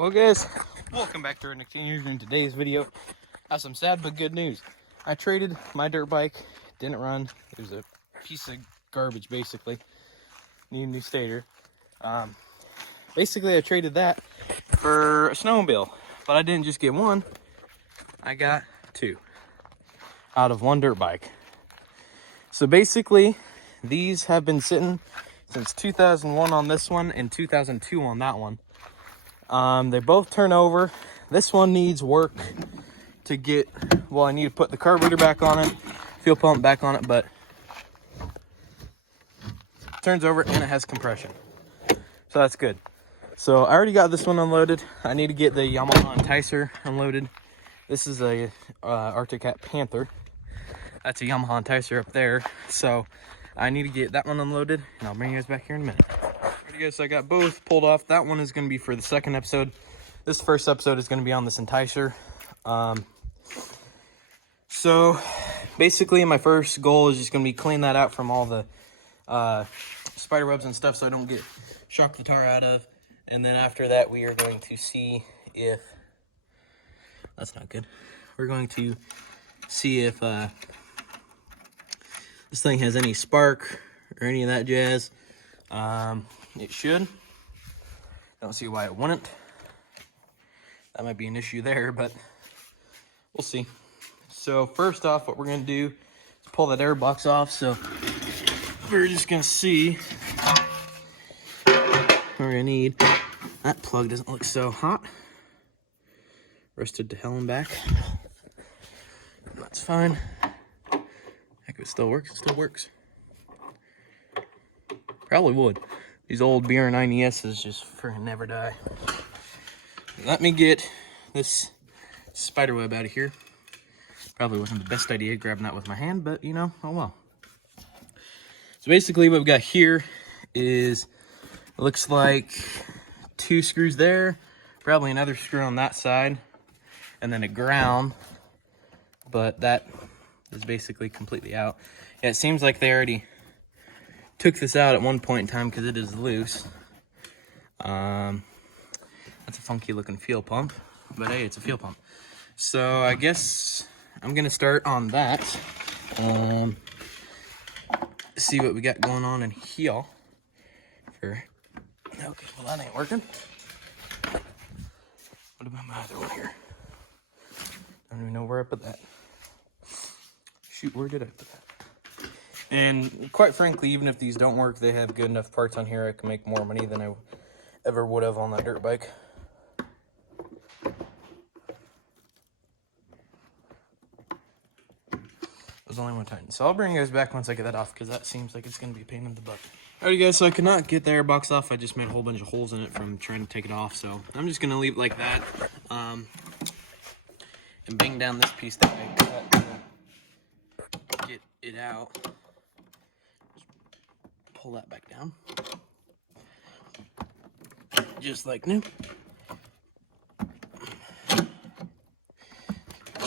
Well guys, welcome back to our continuation in today's video. I have some sad but good news. I traded my dirt bike, didn't run. It was a piece of garbage basically. Need a new stator. Basically I traded that for a snowmobile, but I didn't just get one, I got two out of one dirt bike. So basically these have been sitting since 2001 on this one and 2002 on that one. They both turn over. This one needs work to get, well, I need to put the carburetor back on it, fuel pump back on it, but it turns over and it has compression. So that's good. So I already got this one unloaded. I need to get the Yamaha Enticer unloaded. This is a Arctic Cat Panther. That's a Yamaha Enticer up there. So I need to get that one unloaded and I'll bring you guys back here in a minute. Guys, so I got both pulled off. That one is going to be for the second episode. This first episode is going to be on this Enticer. So basically my first goal is just going to be clean that out from all the spider webs and stuff so I don't get shock the tar out of. And then after that we are going to see if, that's not good, we're going to see if this thing has any spark or any of that jazz. It should. Don't see why it wouldn't. That might be an issue there, but we'll see. So first off, what we're going to do is pull that air box off. So we're just going to see what we're going to need. That plug doesn't look so hot. Rusted to hell and back. That's fine. Heck, if it still works, it still works. Probably would. These old BR90Ss just freaking never die. Let me get this spider web out of here. Probably wasn't the best idea grabbing that with my hand, but you know, oh well. So basically what we've got here is, it looks like 2 screws there, probably another screw on that side, and then a ground, but that is basically completely out. Yeah, it seems like they already took this out at one point in time because it is loose. That's a funky looking fuel pump, but hey, it's a fuel pump. So I guess I'm gonna start on that. See what we got going on in here. Okay, well that ain't working. What about my other one here? Don't even know where I put that. Shoot, where did I put that? And quite frankly, even if these don't work, they have good enough parts on here, I can make more money than I ever would have on that dirt bike. There's only one time. So I'll bring you guys back once I get that off, because that seems like it's going to be a pain in the butt. Alright guys, so I could not get the air box off. I just made a whole bunch of holes in it from trying to take it off. So I'm just going to leave it like that. And bang down this piece that I cut to get it out. Pull that back down, just like new.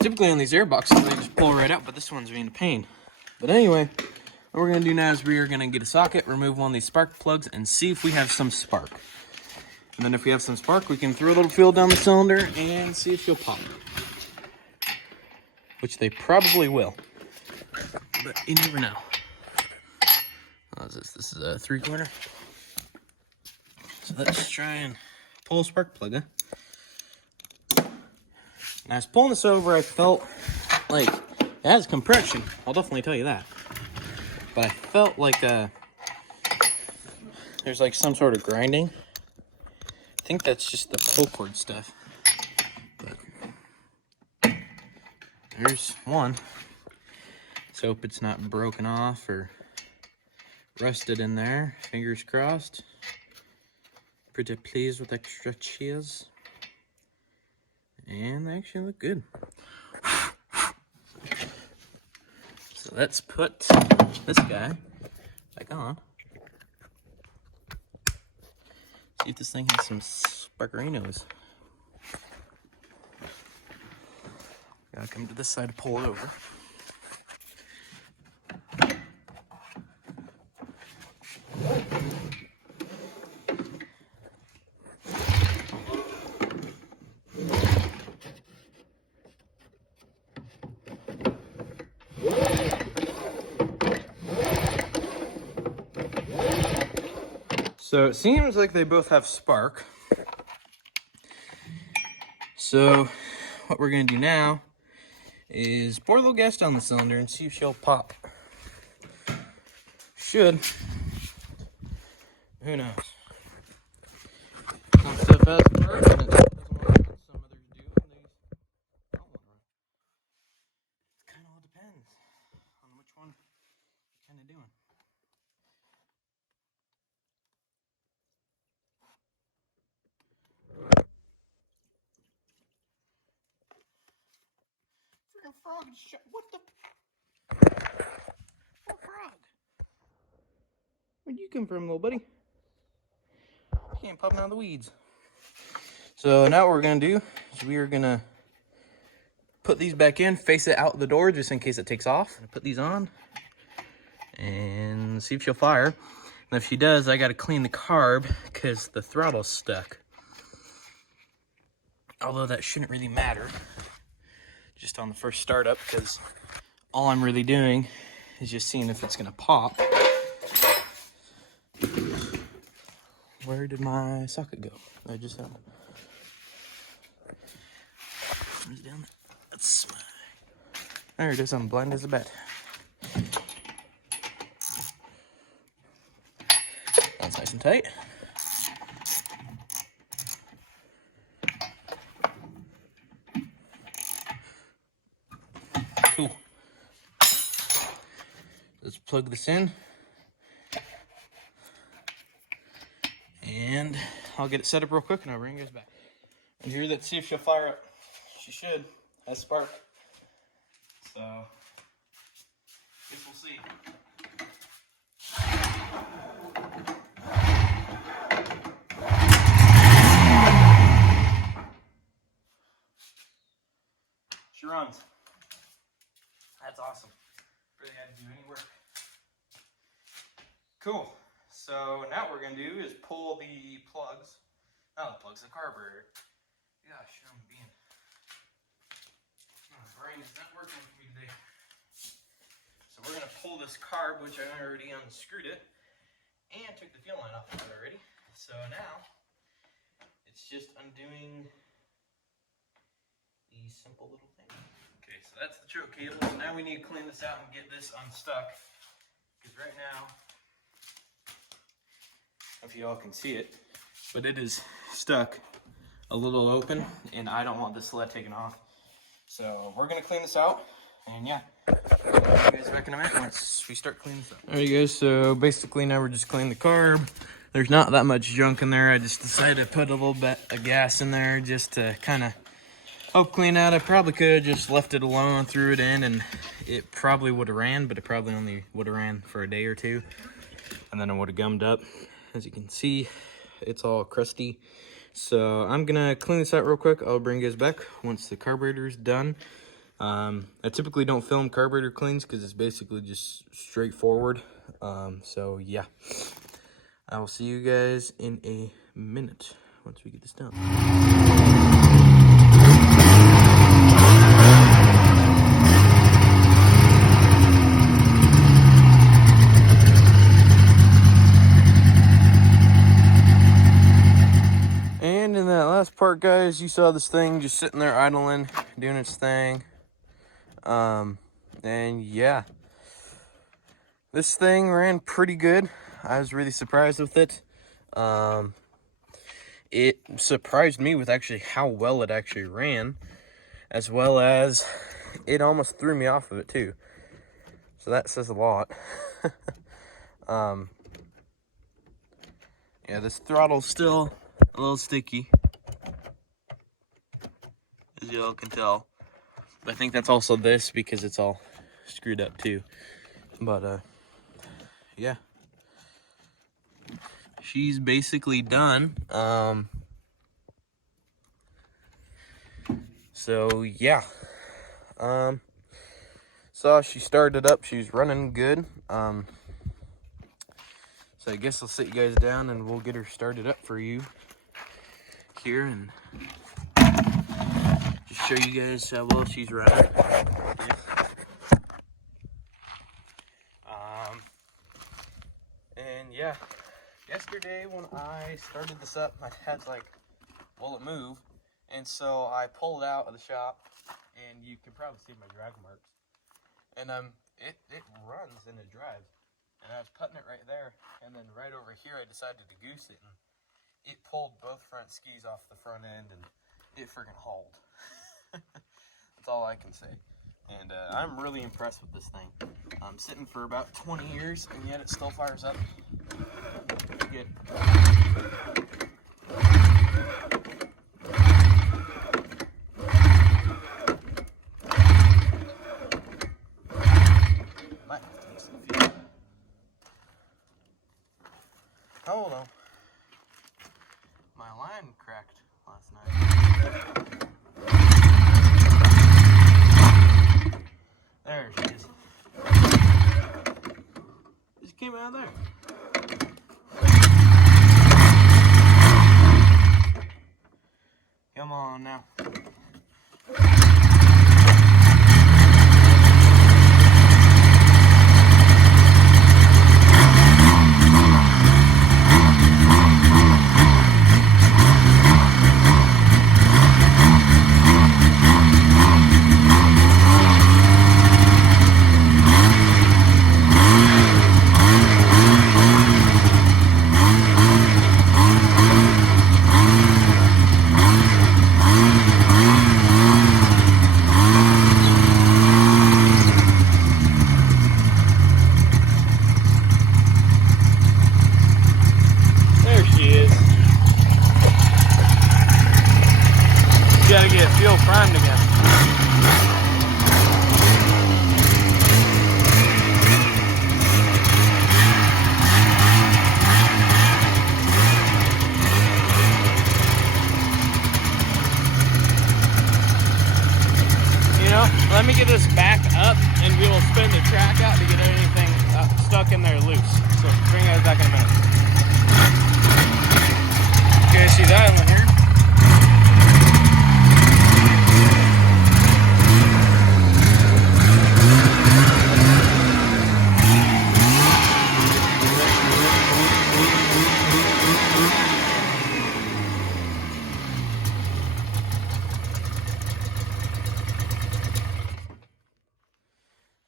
Typically on these air boxes, they just pull right out, but this one's being a pain. But anyway, what we're gonna do now is we are gonna get a socket, remove one of these spark plugs, and see if we have some spark. And then if we have some spark, we can throw a little fuel down the cylinder and see if she'll pop. Which they probably will, but you never know. This is a 3/4. So let's try and pull a spark plug, huh? And I was pulling this over, I felt like it has compression. I'll definitely tell you that. But I felt like there's like some sort of grinding. I think that's just the pull cord stuff. But there's one. Let's hope it's not broken off or rusted in there. Fingers crossed. Pretty pleased with extra cheese. And they actually look good. So let's put this guy back on. See if this thing has some sparkerinos. Gotta come to this side to pull it over. So it seems like they both have spark. So what we're gonna do now is pour a little gas down the cylinder and see if she'll pop. Should. Who knows? Some stuff has spark and it doesn't want to run. Some others do and they don't want to run. It kind of all depends on which one you're kind of doing. Freaking frog shot. What the? What frog? Where'd you come from, little buddy? You came popping out of the weeds. So now what we're gonna do is we are gonna put these back in, face it out the door just in case it takes off. I'm gonna put these on and see if she'll fire. And if she does, I gotta clean the carb because the throttle's stuck. Although that shouldn't really matter just on the first startup because all I'm really doing is just seeing if it's gonna pop. Where did my socket go? I just had it. It's down there. That's my... There it is. I'm blind as a bat. That's nice and tight. Cool. Let's plug this in. And I'll get it set up real quick and I'll bring you guys back. And here, let's see if she'll fire up. She should. Has spark. So, guess we'll see. She runs. That's awesome. Really had to do any work. Cool. So now what we're going to do is pull the plugs. Not the plugs, the carburetor. Gosh, I'm being... My brain is not working with me today. So we're going to pull this carb, which I already unscrewed it, and took the fuel line off of it already. So now, it's just undoing these simple little things. Okay, so that's the choke cable. So now we need to clean this out and get this unstuck. Because right now, I don't know if you all can see it, but it is stuck a little open, and I don't want this sled taken off. So we're gonna clean this out, and yeah, I'll see you guys back in a minute once we start cleaning this up. Alright guys, so basically now we're just cleaning the carb. There's not that much junk in there. I just decided to put a little bit of gas in there just to kind of help clean out. I probably could have just left it alone, threw it in, and it probably would have ran, but it probably only would have ran for a day or two, and then it would have gummed up. As you can see, it's all crusty. So I'm gonna clean this out real quick. I'll bring you guys back once the carburetor is done. I typically don't film carburetor cleans because it's basically just straightforward. So yeah, I will see you guys in a minute once we get this done. And in that last part, guys, you saw this thing just sitting there idling, doing its thing. And yeah, this thing ran pretty good. I was really surprised with it. It surprised me with actually how well it actually ran, as well as it almost threw me off of it too. So that says a lot. Yeah, this throttle's still a little sticky, as y'all can tell. But I think that's also this because it's all screwed up too. But yeah, she's basically done. So yeah, saw she started up. She's running good. So I guess I'll sit you guys down and we'll get her started up for you here and just show you guys how well she's running. And yeah, yesterday when I started this up, my dad's like, will it move? And so I pulled it out of the shop, and you can probably see my drag marks. And it runs and it drives. And I was putting it right there, and then right over here I decided to goose it, and it pulled both front skis off the front end, and it freaking hauled. That's all I can say. And I'm really impressed with this thing. I'm sitting for about 20 years, and yet it still fires up. Good. Might have to use some fuel. Oh no. My line cracked last night. There she is. Just came out of there. Come on now. Gotta get fuel primed again. You know, let me get this back up and we will spin the track out to get anything stuck in there loose. So bring that back in a minute. You guys see that one here?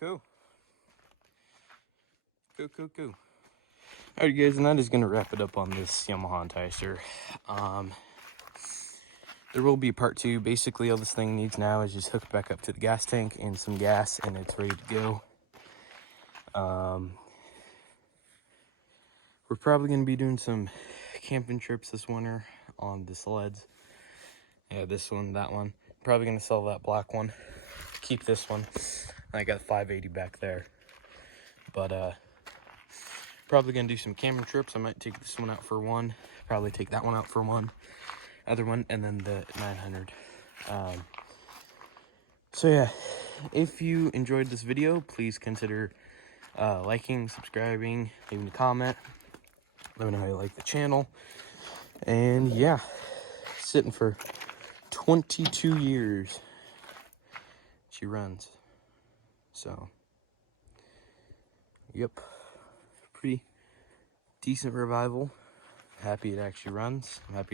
Cool. Cool. Alright guys, and that is going to wrap it up on this Yamaha enticer. There will be part 2. Basically all this thing needs now is just hook it back up to the gas tank and some gas, and it's ready to go. We're probably going to be doing some camping trips this winter on the sleds. Yeah, this one, that one. Probably going to sell that black one. Keep this one. I got 580 back there. But probably going to do some camping trips. I might take this one out for one. Probably take that one out for one. Other one, and then the 900. So yeah, if you enjoyed this video, please consider liking, subscribing, leaving a comment. Let me know how you like the channel. And yeah, sitting for 22 years she runs. So yep, pretty decent revival. Happy it actually runs. I'm happy